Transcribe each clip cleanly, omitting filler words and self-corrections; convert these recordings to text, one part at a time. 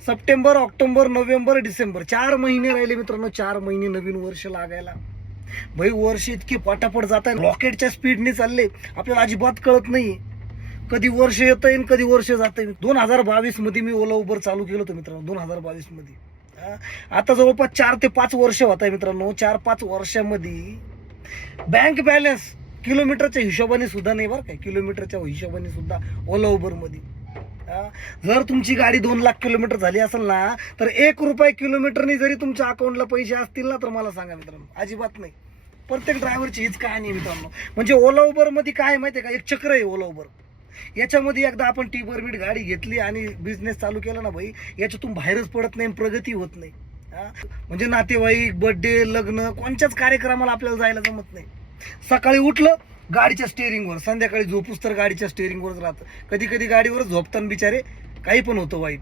September, October, November, December 4 महिने राहिले मित्रांनो. 4 महिने नवीन वर्ष लागायला. भाई वर्ष इतके पटापट जात आहे, रॉकेटच्या स्पीडने चालले, आपल्याला अजिबात कळत नाही कधी वर्ष येत आहे कधी वर्ष जात आहे. 2022 मध्ये मी ओला उबर चालू केलं होतं मित्रांनो. 2022 मध्ये. आता जवळपास 4 ते 5 वर्ष होत आहे मित्रांनो. 4-5 वर्षामध्ये बँक बॅलन्स किलोमीटरच्या हिशोबाने सुद्धा नाही बरं काय, किलोमीटरच्या हिशोबाने सुद्धा ओला उबर मध्ये. जर तुमची गाडी 2 लाख किलोमीटर झाली असेल ना, तर 1 रुपया किलोमीटरनी जरी तुमच्या अकाउंटला पैसे असतील ना, तर मला सांगा मित्रांनो, अजिबात नाही. प्रत्येक ड्रायव्हरची हीच कहाणी आहे मित्रांनो. म्हणजे ओला उबर मध्ये काय माहितीये का, एक चक्र आहे ओला उबर. याच्यामध्ये एकदा आपण टी परमिट गाडी घेतली आणि बिझनेस चालू केला ना भाई, याच्यातून बाहेरच पडत नाही, प्रगती होत नाही. म्हणजे नातेवाईक, बर्थडे, लग्न, कोणत्याच कार्यक्रमाला आपल्याला जायला जमत नाही. सकाळी उठलं गाडीच्या स्टेअरिंगवर, संध्याकाळी झोपूस तर गाडीच्या स्टेअरिंगवरच राहतं. कधी कधी गाडीवरच झोपताना बिचारे काही पण होतं वाईट.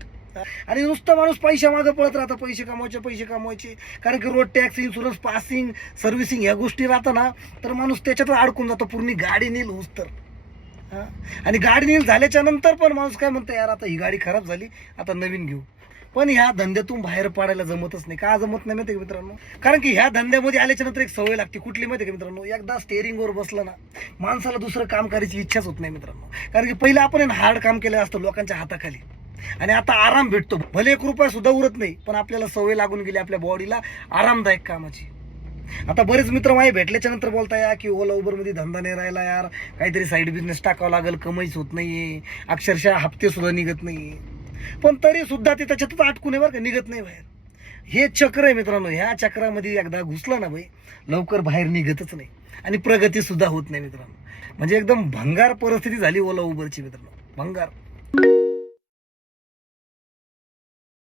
आणि नुसतं माणूस पैशा मागं पळत राहतं, पैसे कमवायचे. कारण की road tax, insurance, passing, servicing ह्या गोष्टी राहतं ना, तर माणूस त्याच्यातच अडकून जातो. पूर्ण गाडी नील होऊस तर. आणि गाडी नील झाल्याच्या नंतर पण माणूस काय म्हणतो, यार आता ही गाडी खराब झाली, आता नवीन घेऊ. पण ह्या धंद्यातून बाहेर पडायला जमतच नाही. का जमत नाही माहिती का मित्रांनो? कारण की ह्या धंद्यामध्ये आल्याच्या नंतर एक सवय लागते. कुठली माहिती का मित्रांनो? एकदा स्टेअरिंगवर बसलं ना, माणसाला दुसरं काम करायची इच्छाच होत नाही मित्रांनो. कारण की पहिलं आपण हार्ड काम केलं असतं लोकांच्या हाताखाली, आणि आता आराम भेटतो. भले 1 रुपया सुद्धा उरत नाही, पण आपल्याला सवय लागून गेली आपल्या बॉडीला आरामदायक कामाची. आता बरेच मित्र माझे भेटल्याच्या नंतर बोलताय की ओला उबर मध्ये धंदा नाही राहिला यार, काहीतरी साईड बिझनेस टाकावं लागेल, कमाईच होत नाहीये, अक्षरशः हप्ते सुद्धा निघत नाहीये. पण तरी सुद्धा ते त्याच्यातच अटकून आहे बरं का, निघत नाही बाहेर. हे चक्र आहे मित्रांनो. ह्या चक्रामध्ये एकदा घुसलं ना भाई, लवकर बाहेर निघतच नाही आणि प्रगती सुद्धा होत नाही मित्रांनो. म्हणजे एकदम भंगार परिस्थिती झाली ओला उबरची मित्रांनो, भंगार.